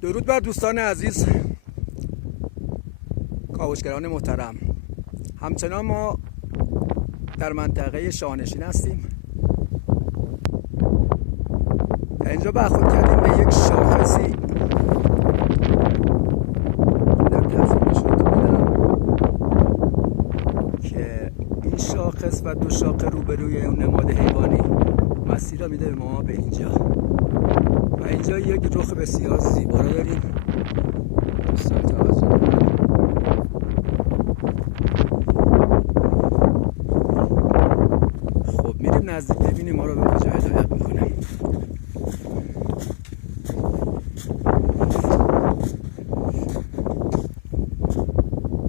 درود بر دوستان عزیز، کاوشگران محترم. همچنان ما در منطقه شاهنشین هستیم. در اینجا برخورد کردیم به یک شاخصی. در تصویر نشون میدم که این شاخص و دو شاخه روبروی اون نماد حیوانی مسیر را میده به ما به اینجا. و اینجا یک رخ بسیار زیبا رو داریم. دوستان توجه کنید. خب میریم نزدیک ببینیم ما رو به کجا هدایت میکنه.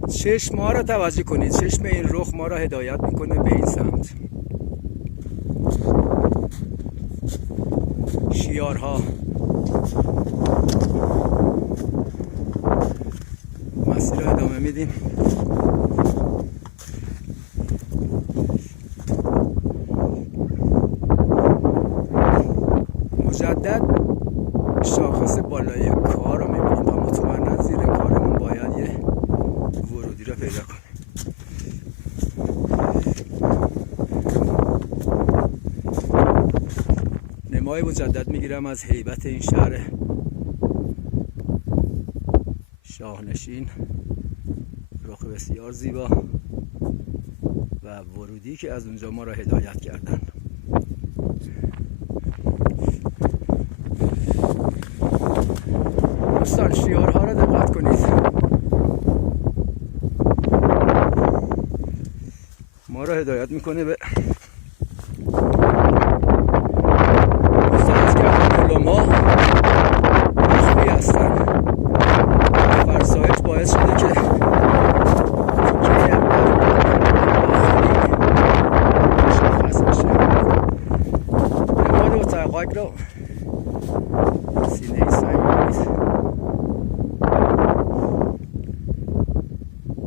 چشم ما را توجه کنید. چشم این رخ ما را هدایت میکنه به این سمت. شیارها، مسیر رو ادامه میدیم. مجدد شاخص بالای کار رو میبینیم و مطمئنا زیر کارمون باید یه ورودی رو پیدا کنیم. نمای مجدد میگیرم از هیبت این شهر شاهنشین، رخ بسیار زیبا و ورودی که از اونجا ما را هدایت کردن. دوستان شیارها را دقت کنید. ما را هدایت میکنه به مخفی هستن. فرسایش باعث شده که مشخص بشه. نماد متقاعد رو سینه سنگ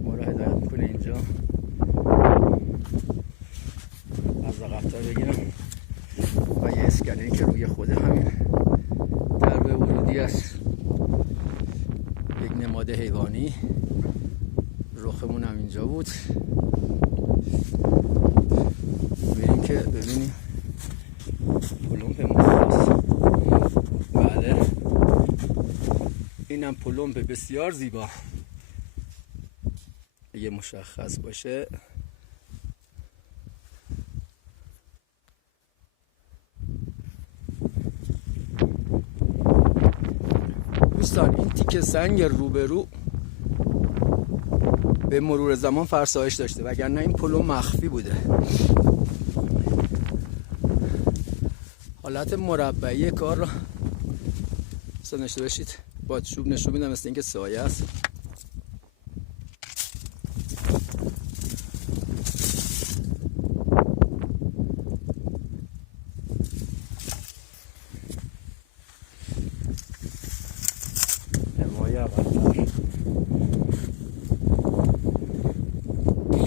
ما رو هدایت میکنه اینجا. از رفتار بگیرم و یه اسکنری که روی خود همین درب ورودی است. یک نماد حیوانی، رخمون هم اینجا بود. میریم که ببینیم پلمپ ماست. بله، اینم پلمپ بسیار زیبا. اگه مشخص باشه دوستان، این تیکه سنگ روبرو به مرور زمان فرسایش داشته وگرنه این پلم مخفی بوده. حالت مربعی کار رو نشته باشید. با چوب نشون میدم مثل اینکه سایه است. نمای اولتر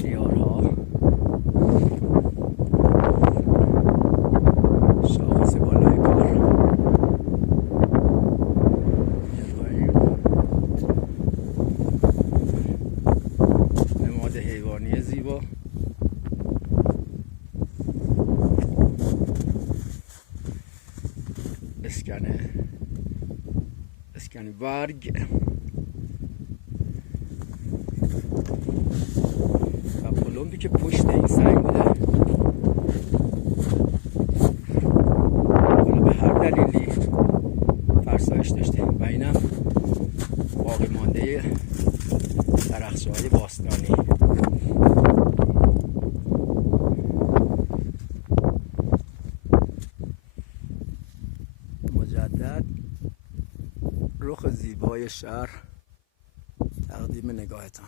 شیارها، شاخص بالای کار، نماد حیوانی زیبا، اسکن برگ و پلمپی که پشت این سنگ بوده. حالا به هر دلیلی فرسایش داشته و اینم باقی مانده درخشهای باستانی. مجدد رخ زیبای شهر تقدیم نگاهتان.